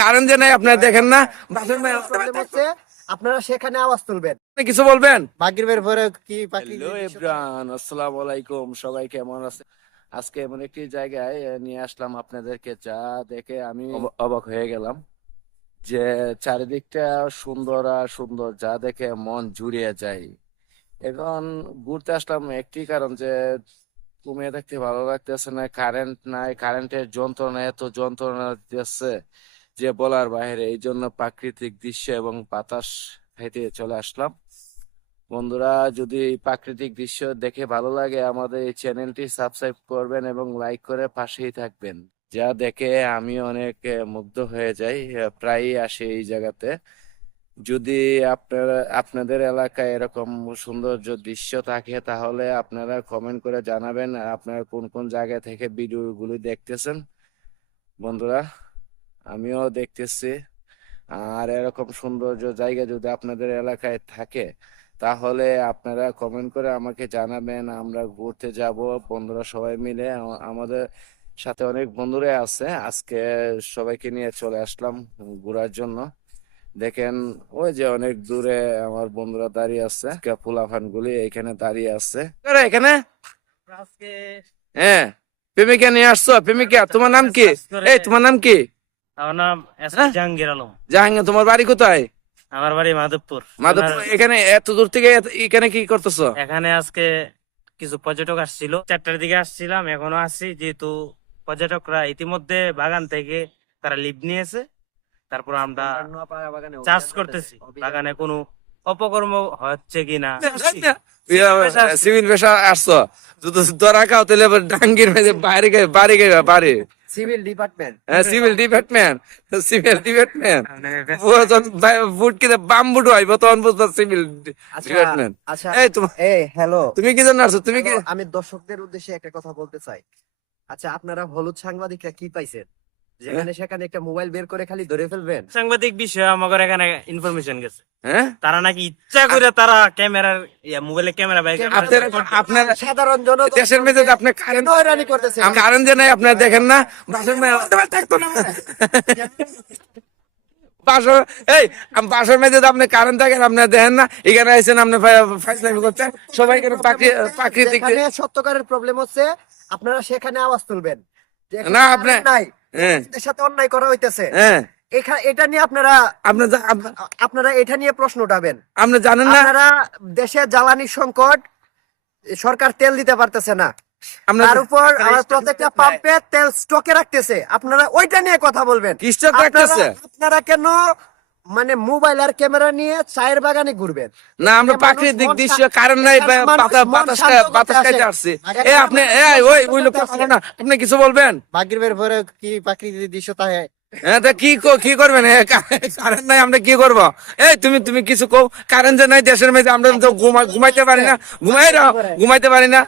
কারণ যে নাই আপনারা দেখেন না। আপনারা সেখানে আওয়াজ তুলবেন। কিছু বলবেন? ভাগ্যের বের পরে কি হ্যালো এভরিওয়ান, আসসালামু আলাইকুম। সবাই কেমন আছে? আজকে এমন একটি জায়গায় নিয়ে আসলাম আপনাদেরকে, যা দেখে আমি অবাক হয়ে গেলাম। যে চারিদিকটা সুন্দর আর সুন্দর, যা দেখে মন জুড়িয়ে যায়। এখন ঘুরতে আসলাম একটি কারণ, যে কমিয়ে দেখতে ভালো লাগতেছে না, কারেন্ট নাই, কারেন্টের যন্ত্রণা এত যন্ত্রণা দিতেছে যে বলার বাইরে। এই জন্য প্রাকৃতিক দৃশ্য এবং বাতাস খাইতে চলে আসলাম। বন্ধুরা, যদি এই প্রাকৃতিক দৃশ্য দেখে ভালো লাগে, আমাদের এই চ্যানেলটি সাবস্ক্রাইব করবেন এবং লাইক করে পাশেই থাকবেন। যা দেখে আমি অনেক মুগ্ধ হয়ে যাই, প্রায়ই আসি এই জায়গাতে। যদি আপনাদের এলাকায় এরকম সৌন্দর্য দৃশ্য থাকে, তাহলে আপনারা কমেন্ট করে জানাবেন আপনারা কোন কোন জায়গা থেকে ভিডিওগুলি দেখতেছেন। বন্ধুরা, আমিও দেখতেছি। আর এরকম সৌন্দর্য জায়গা যদি আপনাদের এলাকায় থাকে, তাহলে আপনারা কমেন্ট করে আমাকে জানাবেন, আমরা ঘুরতে যাব বন্ধুরা সবাই মিলে। আমাদের সাথে অনেক বন্ধুরা আছে, আজকে সবাইকে নিয়ে চলে আসলাম ঘোরার জন্য। দেখেন, ওই যে অনেক দূরে আমার বন্ধুরা দাঁড়িয়ে আছে, ফুলাফান গুলি এখানে দাঁড়িয়ে আছে। এখানে হ্যাঁ, প্রেমিকা নিয়ে আসছো? প্রেমিকা, তোমার নাম কি? এই, তোমার নাম কি? আমার নাম জাহাঙ্গীর আলম। জাহাঙ্গীর, তোমার বাড়ি কোথায়? আমার বাড়ি মাধবপুর। মাধবপুর। এখানে এত দূর থেকে এখানে কি করতেছো? এখানে আজকে কিছু পর্যটক আসছিল, 4টার দিকে আসছিলাম, এখনো আসছি। যেহেতু পর্যটকরা ইতিমধ্যে বাগান থেকে তারা লিভ নিয়েছে, তারপর আমরা চাষ করতেছি বাগানে কোনো অপকর্ম হচ্ছে কিনা। সিভিল পেশা আসছো, ধরা খাও তাহলে ডাঙ্গির মেঝে বাইরে বাড়ি গেবে বাড়ি। Civil department. হ্যাঁ, সিভিল ডিপার্টমেন্ট, সিভিল ডিপার্টমেন্ট। বুট কিনে বাম বুট হইব, তখন বুঝবো সিভিল ডিপার্টমেন্ট। আচ্ছা, এই তোমার, হ্যালো, তুমি কি জন্য আসছো? তুমি কি? আমি দর্শকদের উদ্দেশ্যে একটা কথা বলতে চাই। আচ্ছা, আপনারা হলুদ সাংবাদিকরা কি পাইছেন? যেখানে সেখানে একটা মোবাইল বের করে খালি ধরে ফেলবেন। সাংবাদিক বিষয়ে আমাদের এখানে ইনফরমেশন গেছে, হ্যাঁ, তারা নাকি ইচ্ছা করে তারা ক্যামেরার মোবাইলে ক্যামেরা বাইরে আপনার সাধারণ জনতা দেশের মেঝে আপনি কারেন্ট হয়রানি করতেছে। কারেন্ট যে নাই, আপনার দেখেন না বাসের থাকতো না। বাসের মেঝে আপনি কারেন্ট থাকেন, আপনার দেখেন না। এখানে আইসেন আপনি ফাইজলামি করছেন। সবাই প্রাকৃতিক যেখানে সত্যকারের প্রবলেম হচ্ছে, আপনারা সেখানে আওয়াজ তুলবেন। যেখানে না, আপনি কারেন্ট নাই, হ্যাঁ এদের সাথে অন্যায় করা হইতেছে, হ্যাঁ, এটা নিয়ে আপনারা এটা নিয়ে প্রশ্ন উঠাবেন। আপনি জানেন না, আপনারা দেশে জ্বালানি সংকট, সরকার তেল দিতে পারতেছে না, তার উপর আমার প্রত্যেকটা পাম্পে তেল স্টকে রাখতেছে। আপনারা ওইটা নিয়ে কথা বলবেন। কি স্টক রাখতেছে? আপনারা কেন মানে মোবাইল আর ক্যামেরা নিয়ে চায়ের বাগানে ঘুরবেন? না, আমরা প্রাকৃতিক দৃশ্য, কারণ নাই, বাতাস খাইতে আসছি। আপনি ওই লোক না, আপনি কিছু বলবেন? ভাগ্যের বের পরে কি প্রাকৃতিক দৃশ্য থাকে? হ্যাঁ, তা কি করবেন? কারেন্ট নাই, আমরা কি করবো? এই তুমি কিছু কও। কারেন্ট যে নাই দেশের মেঝে, আমরা তো ঘুমাইতে পারি না, ঘুমাইতে পারি না।